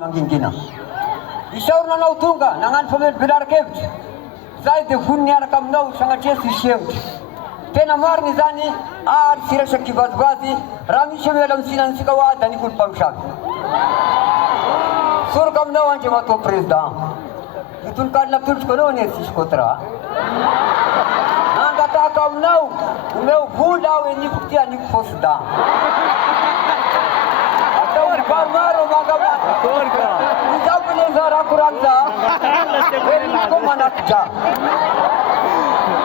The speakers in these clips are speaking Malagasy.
Mangingina. Isaur na nautunga, nangan pamel bilar kebt. Zai de funyar kam nau sanga chesi shemt. Tena mar ni zani ar sira shaki bazbazi rami shemelam sinan sikawa dani kul pamshak. Sur kam nau anje mato president. Itun kad la tulch kono ne sis kotra. Nanga ta kam nau, meu vula we ni futia ni fosda. Maro magama korka mujabule zara kurangza ko manatja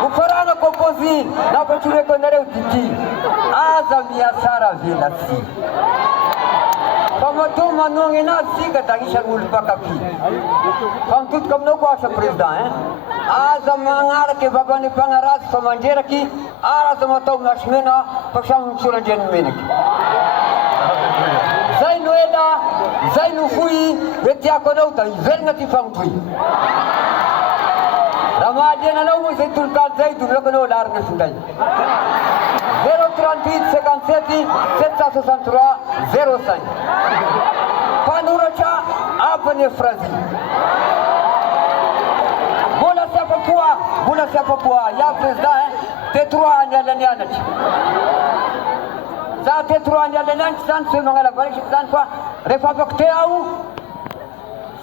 ufarana kokozi na pachure ko nare utiti azamia sara vilasi kama tu manonge na sika tagisha ulpaka pi kam tut kam no ko asa president azamangar ke baba ni pangaras komanjera ki arazamato nashmena pasham chulajen menik Zainu eda, zainu fui, betia kodauta, verna ti fangfui. Ramaje na nau mo se tulkan zai tu lokono lar ne sundai. 038 57 763 05. Panuracha apne frazi. Bună seara Papua, ia president, te troa nyalanyana. Za te troa nyalanyana san se mangala bari san kwa refa te au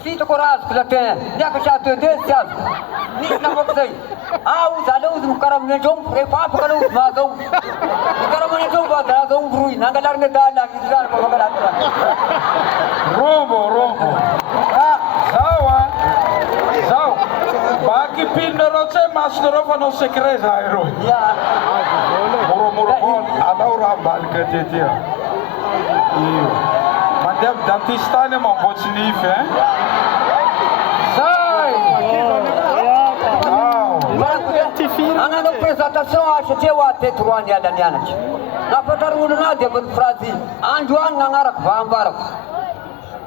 si to koraz platen ya ka cha te de cha ni na boksai au zalo uz karam ne jom refa kalu ma do karam ne jom ba da do brui nangalar ne da la gizar ko bagala rombo zawa zau baki pinoroce masnoro fano secreza aero ya moro adaura balketetia iyo madam dentistane mon botnif hein sai ana no apresentação acha que eu até truania da niana na pataruna na de bon frazi anjuan ngara vambar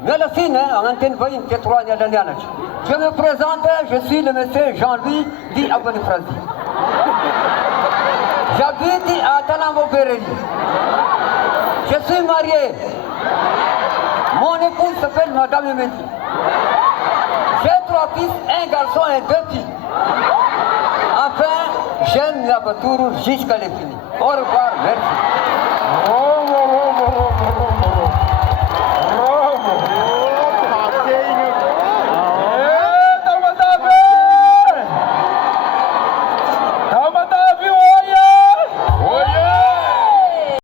Mela fine, en antenne voyine, que trois années d'année. Je me présente, je suis le monsieur Jean-Louis dit Abone Frazi. J'habite à Talambo-Berry. Je suis marié. Mon épouse s'appelle Madame Emendi. J'ai 3 fils, un garçon et 2 filles. Enfin, j'aime la Batourou jusqu'à l'infini. Au revoir, merci.